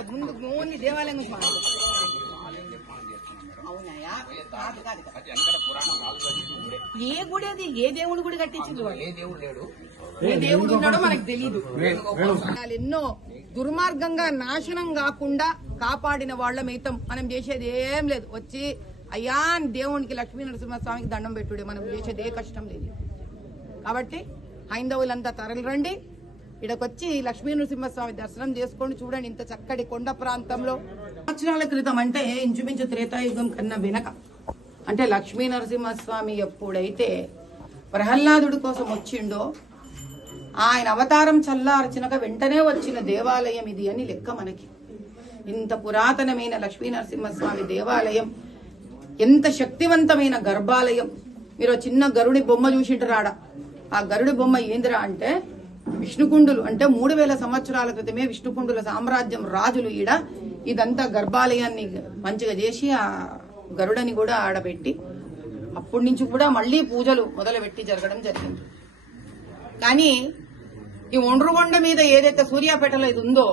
కాదు ముందు ఓన్లీ దేవాలయం గురించి మాట్లాడు. అవునాయా? కాదు కాదు ఏ గుడి అది? ఏ దేవుడు గుడి కట్టించింది? ఏ దేవుడు ఉన్నాడో మనకు తెలీదు. ఎన్నో దుర్మార్గంగా నాశనం కాకుండా కాపాడిన వాళ్ళ మిగతం మనం చేసేది ఏం లేదు. వచ్చి అయ్యా దేవునికి లక్ష్మీ నరసింహస్వామికి దండం పెట్టుడే, మనం చేసేది ఏ కష్టం లేదు. కాబట్టి హైందవులంతా తరలిరండి, ఇక్కడికొచ్చి లక్ష్మీ నరసింహస్వామి దర్శనం చేసుకోండి. చూడండి ఇంత చక్కటి కొండ ప్రాంతంలో. సంవత్సరాల క్రితం అంటే ఇంచుమించు త్రేతాయుగం కన్నా వెనక, అంటే లక్ష్మీ నరసింహస్వామి ఎప్పుడైతే ప్రహ్లాదుడి కోసం వచ్చిండో ఆయన అవతారం చల్లార్చినక వెంటనే వచ్చిన దేవాలయం ఇది అని లెక్క మనకి. ఇంత పురాతనమైన లక్ష్మీ నరసింహస్వామి దేవాలయం, ఎంత శక్తివంతమైన గర్భాలయం. మీరు చిన్న గరుడి బొమ్మ చూసింటారాడ. ఆ గరుడి బొమ్మ ఏందిరా అంటే విష్ణుకుండులు, అంటే 3000 సంవత్సరాల క్రితమే విష్ణుకుండుల సామ్రాజ్యం రాజులు ఈడ ఇదంతా గర్భాలయాన్ని మంచిగా చేసి ఆ గరుడని కూడా ఆడబెట్టి అప్పటి నుంచి కూడా మళ్లీ పూజలు మొదలుపెట్టి జరగడం జరిగింది. కానీ ఈ ఒండ్రుగొండ మీద ఏదైతే సూర్యాపేటలో ఇది ఉందో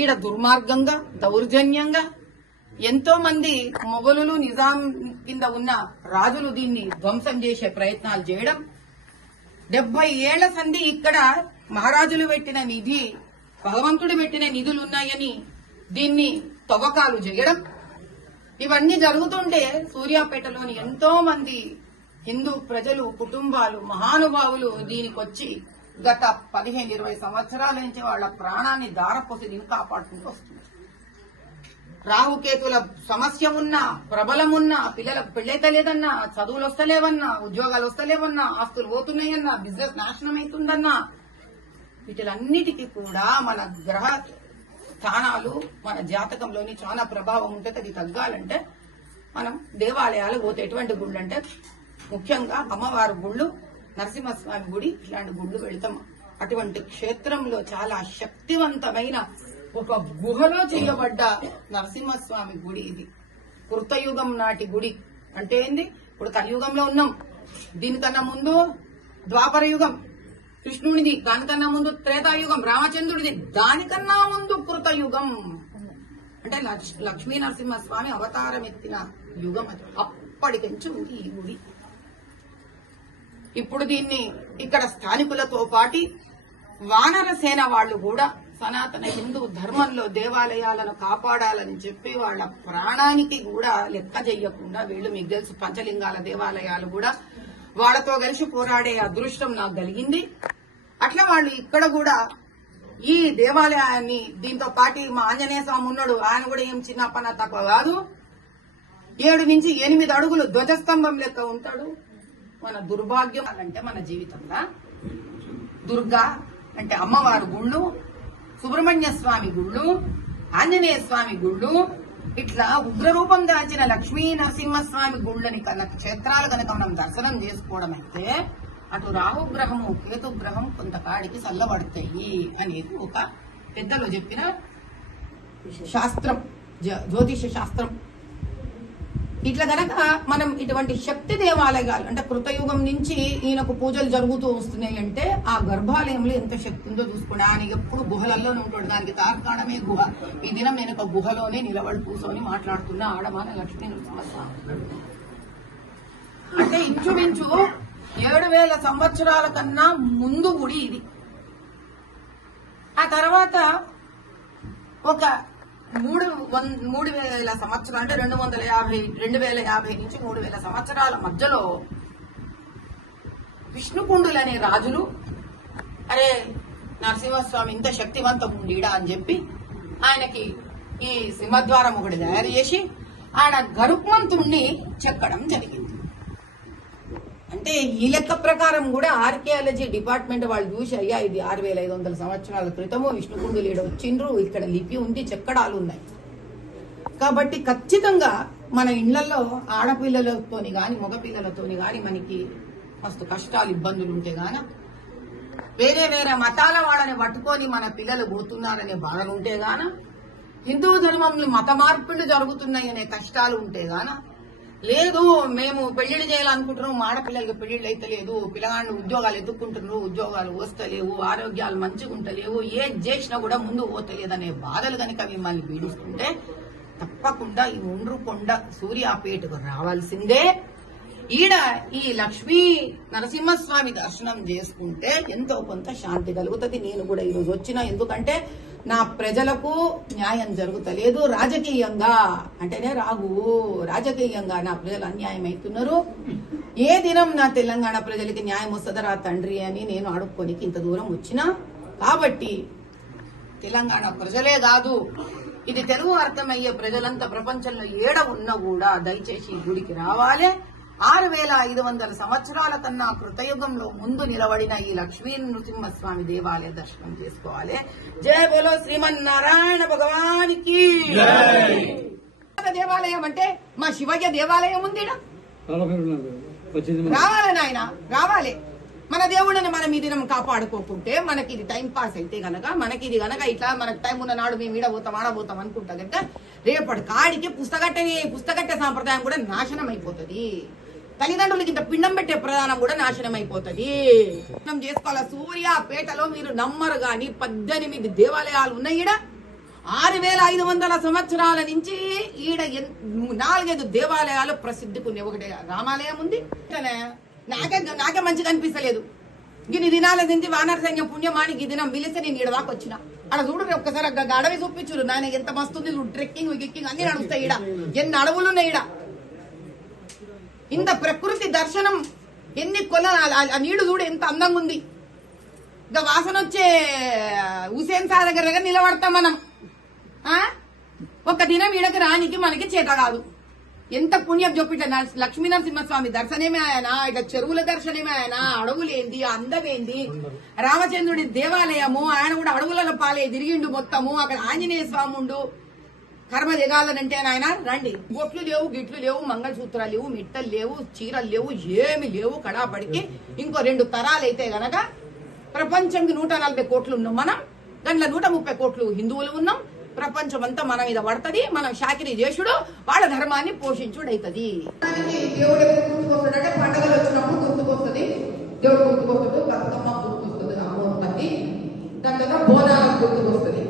ఈడ దుర్మార్గంగా దౌర్జన్యంగా ఎంతో మంది మొఘలులు నిజాం కింద ఉన్న రాజులు దీన్ని ధ్వంసం చేసే ప్రయత్నాలు చేయడం, 70 ఏళ్ల సంధి ఇక్కడ మహారాజులు పెట్టిన నిధి, భగవంతుడు పెట్టిన నిధులున్నాయని దీన్ని తవ్వకాలు చేయడం, ఇవన్నీ జరుగుతుంటే సూర్యాపేటలోని ఎంతో మంది హిందూ ప్రజలు, కుటుంబాలు, మహానుభావులు దీనికొచ్చి గత 15-20 సంవత్సరాల నుంచి వాళ్ళ ప్రాణాన్ని దారపోసి దీన్ని కాపాడుకుంటూ వస్తుంది. రాహుకేతుల సమస్య ఉన్నా, ప్రబలమున్నా, పిల్లలకు పెళ్ళైతలేదన్నా, చదువులు వస్తలేవన్నా, ఉద్యోగాలు వస్తలేవన్నా, ఆస్తులు పోతున్నాయన్నా, బిజినెస్ నాశనం అవుతుందన్నా, వీటిలన్నిటికీ కూడా మన గ్రహ స్థానాలు మన జాతకంలోని చాలా ప్రభావం ఉంటుంది. అది తగ్గాలంటే మనం దేవాలయాలు పోతే ఎటువంటి గుళ్ళు అంటే ముఖ్యంగా అమ్మవారి గుళ్ళు, నరసింహస్వామి గుడి, ఇలాంటి గుళ్ళు వెళ్తాం. అటువంటి క్షేత్రంలో చాలా శక్తివంతమైన ఒక గుహలో చేయబడ్డ నరసింహస్వామి గుడి ఇది. కృతయుగం నాటి గుడి అంటే ఏంది? ఇప్పుడు కలియుగంలో ఉన్నాం. దీనికన్నా ముందు ద్వాపర యుగం కృష్ణుడిది, దానికన్నా ముందు త్రేతాయుగం రామచంద్రుడిది, దానికన్నా ముందు కృతయుగం అంటే లక్ష్మీ నరసింహస్వామి అవతారం ఎత్తిన యుగం అది. అప్పటికించి ఉంది ఈ గుడి. ఇప్పుడు దీన్ని ఇక్కడ స్థానికులతో పాటి వానర సేన వాళ్ళు కూడా సనాతన హిందూ ధర్మంలో దేవాలయాలను కాపాడాలని చెప్పి వాళ్ళ ప్రాణానికి కూడా లెక్క చెయ్యకుండా వీళ్ళు, మీకు తెలుసు పంచలింగాల దేవాలయాలు కూడా వాళ్ళతో కలిసి పోరాడే అదృష్టం నాకు కలిగింది. అట్లా వాళ్ళు ఇక్కడ కూడా ఈ దేవాలయాన్ని, దీంతో పాటి మా ఆంజనేయ స్వామి ఉన్నాడు, ఆయన కూడా ఏం చిన్న పన తక్కువ కాదు, 7 నుంచి 8 అడుగులు ధ్వజస్తంభం లెక్క ఉంటాడు. మన దుర్భాగ్యం అంటే మన జీవితంలో దుర్గా అంటే అమ్మవారి గుళ్ళు, సుబ్రహ్మణ్య స్వామి గుళ్ళు, ఆంజనేయ స్వామి గుళ్ళు, ఇట్లా ఉగ్రరూపం దాల్చిన లక్ష్మీ నరసింహస్వామి గుళ్ళని క్షేత్రాలు కనుక మనం దర్శనం చేసుకోవడం అయితే అటు రాహుగ్రహము కేతుగ్రహం కొంతకాడికి చల్లబడతాయి అనేది ఒక పెద్దలు చెప్పిన శాస్త్రం, జ్యోతిష శాస్త్రం. ఇట్లా గనక మనం ఇటువంటి శక్తి దేవాలయాలు అంటే కృతయుగం నుంచి ఈయనకు పూజలు జరుగుతూ వస్తున్నాయి అంటే ఆ గర్భాలయంలో ఎంత శక్తి ఉందో చూసుకోండి. ఆయన ఎప్పుడు గుహలలోనే ఉంటాడు, దానికి తార్కాణమే గుహ. ఈ దినం నేను ఒక గుహలోనే నిలబడి కూర్చొని మాట్లాడుతున్న ఆడమాన లక్ష్మీ నరసింహస్వామి అంటే ఇంచుమించు 7000 సంవత్సరాల కన్నా ముందు గుడి ఇది. ఆ తర్వాత ఒక 3000 సంవత్సరాలు అంటే 2050 నుంచి 3000 సంవత్సరాల మధ్యలో విష్ణుకుండులనే రాజులు అరే నరసింహస్వామి ఇంత శక్తివంతం ఉండీడా అని చెప్పి ఆయనకి ఈ సింహద్వారం ఒకటి తయారు చేసి ఆయన గరుత్మంతుణ్ణి చెక్కడం జరిగింది. అంటే ఈ లెక్క ప్రకారం కూడా ఆర్కియాలజీ డిపార్ట్మెంట్ వాళ్ళు చూసి అయ్యా ఇది 6500 సంవత్సరాల క్రితము విష్ణుకుండులు ఈడ వచ్చిండ్రు, ఇక్కడ లిపి ఉంది, చెక్కడాలు ఉన్నాయి. కాబట్టి ఖచ్చితంగా మన ఇళ్లలో ఆడపిల్లలతోని గాని మగపిల్లలతోని గాని మనకి మస్తు కష్టాలు ఇబ్బందులు ఉంటే గాన, వేరే వేరే మతాల వాళ్ళని పట్టుకొని మన పిల్లలు పోతున్నారనే బాధలు ఉంటే గాన, హిందూ ధర్మంలో మత మార్పులు జరుగుతున్నాయనే కష్టాలు ఉంటే గాన, లేదు మేము పెళ్లిళ్ళు చేయాలనుకుంటున్నాం, ఆడపిల్లలకి పెళ్లిళ్ళు అయితే లేదు, పిల్లగాళ్ళు ఉద్యోగాలు ఎదుర్కొంటున్నారు, ఉద్యోగాలు వస్తలేవు, ఆరోగ్యాలు మంచిగా ఉంటలేవు, ఏది చేసినా కూడా ముందు పోతలేదనే బాధలు కనుక మిమ్మల్ని పీడిస్తుంటే తప్పకుండా ఈ ఉండ్రుకొండ సూర్యాపేటకు రావాల్సిందే. ఈడ ఈ లక్ష్మీ నరసింహస్వామి దర్శనం చేసుకుంటే ఎంతో కొంత శాంతి కలుగుతుంది. నేను కూడా ఈరోజు వచ్చిన, ఎందుకంటే నా ప్రజలకు న్యాయం జరుగుతలేదు, రాజకీయంగా అంటేనే రాజకీయంగా నా ప్రజలు అన్యాయం అవుతున్నారు. ఏ దినం నా తెలంగాణ ప్రజలకి న్యాయం వస్తుందరా తండ్రి అని నేను అడుక్కోనికి ఇంత దూరం వచ్చినా. కాబట్టి తెలంగాణ ప్రజలే కాదు, ఇది తెలుగు అర్థమయ్యే ప్రజలంతా ప్రపంచంలో ఏడ ఉన్నా కూడా దయచేసి ఈ గుడికి రావాలి. 6500 సంవత్సరాల కన్నా కృతయుగంలో ముందు నిలబడిన ఈ లక్ష్మీ నృసింహస్వామి దేవాలయ దర్శనం చేసుకోవాలి. జయ బోలో శ్రీమన్నారాయణ భగవానికి. దేవాలయం అంటే మా శివయ్య దేవాలయం ఉంది. రావాలి నాయన, రావాలి. మన దేవుడిని మనం ఈ దినం కాపాడుకోకుంటే మనకి ఇది టైం పాస్ అయితే గనక, మనకి ఇది గనక ఇట్లా మనకు టైం ఉన్న నాడు మేము ఈడబోతాం ఆడబోతాం అనుకుంటా గనక రేపటి కాడికి పుస్తకట్టే సాంప్రదాయం కూడా నాశనం అయిపోతుంది. తల్లిదండ్రులకి ఇంత పిండం పెట్టే ప్రధానం కూడా నాశనం అయిపోతుంది. చేసుకోవాలి. సూర్యాపేటలో మీరు నమ్మరు గాని 18 దేవాలయాలు ఉన్నాయి. ఈడ 6500 సంవత్సరాల నుంచి ఈడ 4-5 దేవాలయాలు ప్రసిద్ధికి ఉన్నాయి. ఒకటి రామాలయం ఉంది. నాకే మంచిగా అనిపిస్తలేదు. గిన్ని దినాల నుంచి వానర సైన్యం పుణ్యమాని ఈ దినం పిలిస్తే నేను ఈడ దాకా వచ్చిన. అక్కడ చూడరు ఒక్కసారి అడవి చూపించురు నాయన, ఎంత మస్తుంది. ట్రెక్కింగ్ గిక్కింగ్ అన్ని నడుస్తాయి. ఈడ ఎన్ని అడవులున్నాయి. ఈడ ఇంత ప్రకృతి దర్శనం, ఎన్ని ఆ నీళ్లు చూడు ఎంత అందంగా ఉంది. ఇంకా వాసన వచ్చే హుసేన్ సాగర్ దగ్గర నిలబడతాం మనం. ఒక దినం ఈడకి రానికి మనకి చేత కాదు. ఎంత పుణ్యం చూపిట. లక్ష్మీ నరసింహస్వామి దర్శనమే ఆయన, ఇట్లా చెరువుల దర్శనమే ఆయన, అడవులేంది, అందమేంది. రామచంద్రుడి దేవాలయము, ఆయన కూడా అడవులలో పాలే తిరిగిండు మొత్తము. అక్కడ ఆంజనేయ స్వామి ఉండు. కర్మ దిగాలనంటే ఆయన రండి. బొట్లు లేవు, గిట్లు లేవు, మంగళసూత్రాలు లేవు, మిట్టలు లేవు, చీరలు లేవు, ఏమి లేవు. కడాపడికి ఇంకో 2 తరాలు అయితే గనక ప్రపంచంకి 140 కోట్లు ఉన్నాం మనం. దాంట్లో 130 కోట్లు హిందువులు ఉన్నాం. ప్రపంచం అంతా మన మీద పడుతుంది. మనం షాకిరీ చేసుడు, వాళ్ళ ధర్మాన్ని పోషించుడు అవుతుంది. దేవుడు ఎప్పుడు గుర్తుకొస్తాడంటే పండుగలు వచ్చినప్పుడు గుర్తుకొస్తుంది. దేవుడు గుర్తుకొస్తుంది, బతుకమ్మ గుర్తుకొస్తుంది, అమ్మోత్పత్తి. దాని తర్వాత బోనాలకు గుర్తుకొస్తుంది.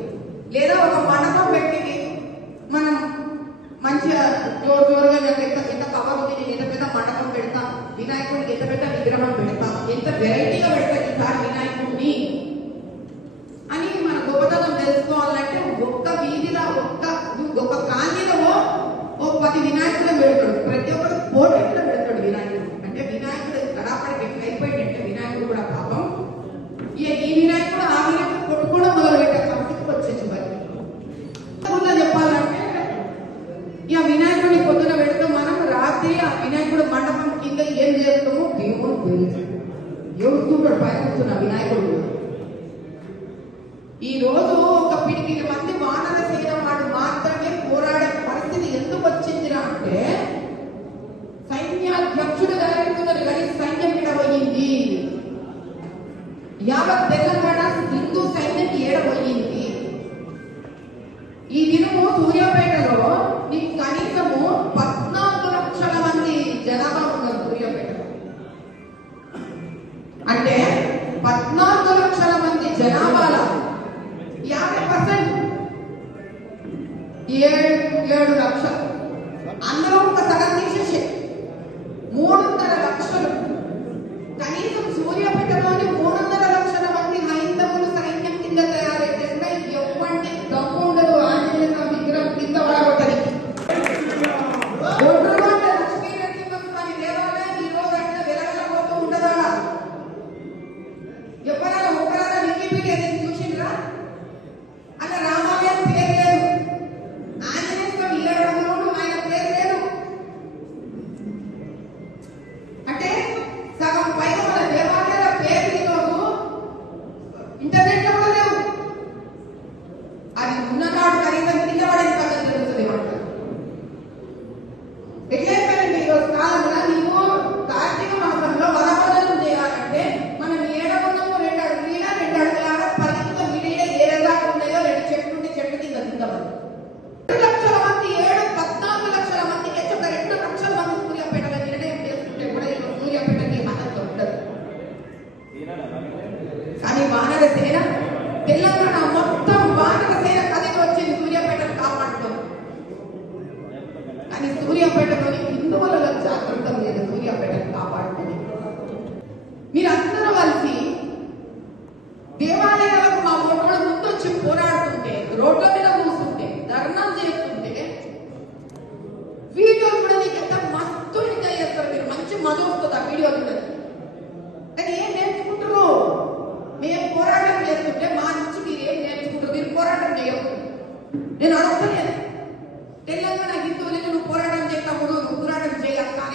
లేదా ఒక మండపం పెట్టి మనం మంచిగా జోరుగా ఎంత కవర్ ఉంది, నేను ఎంత పెద్ద మండపం పెడతా, వినాయకుడికి ఎంత పెద్ద విగ్రహం పెడతా, ఎంత వెరైటీగా పెడతా ఈసారి వినాయకుడిని అని మన గొప్పతనం తెలుసుకోవాలంటే ఒక్క వీధిలో ఒక్క కాలనీలో ఓ 10 వినాయకుడు పెడతాడు. ప్రతి ఒక్కరు పోటీలో పెడతాడు వినాయకుడు. అంటే వినాయకుడు కడాపడికి అయిపోయిందంటే వినాయకుడు కూడా పాపం. ఈ వినాయకుడు ఆ వినాయకుడు కొట్టుకోవడం మొదలు పెట్టారు. సంస్థకి వచ్చేసి చెప్పాలంటే ఇక వినాయకుడిని పొద్దున పెడతాం మనం. రాత్రి ఆ వినాయకుడు మండపం కింద ఏం చేస్తామో దేవుడు చూడాడు పైన వినాయకుడు. ఈ రోజు ఒక పిడికిటి మంది వానర సేన వాడు మాత్రమే పోరాడే పరిస్థితి ఎందుకు వచ్చిందిరా అంటే సైన్యాధ్యక్షుడు జరుగుతున్నది కానీ సైన్యం ఎడబోయింది. యావత్ తెలంగాణ హిందూ సైన్యం ఏడబోయింది. ఈ దినము సూర్యాపేటలో నీకు కనీసము 14 లక్షల మంది జనాభా ఉన్నారు. సూర్యాపేటలో అంటే 14 లక్షల మంది జనాభాలో 50% 7 లక్షలు. అందులో ఒక సగం తీసేసే 3.5 లక్షలు. కనీసం సూర్యాపేటలోని 3.5 లక్షల మంది కానీ సూర్యాపేటలోని హిందువుల జాగ్రత్త లేదు సూర్యాపేటను కాపాడుతుంది. మీరందరూ కలిసి దేవాలయాలకు మా ఓటర్ల ముందు వచ్చి పోరాడుతుంటే, రోడ్ల మీద కూర్చుంటే, ధర్నాలు చేస్తుంటే వీడియో కూడా నీకు ఎంత మస్తు ఎంజాయ్ చేస్తారు మీరు. మంచి మజా వస్తుంది ఆ వీడియో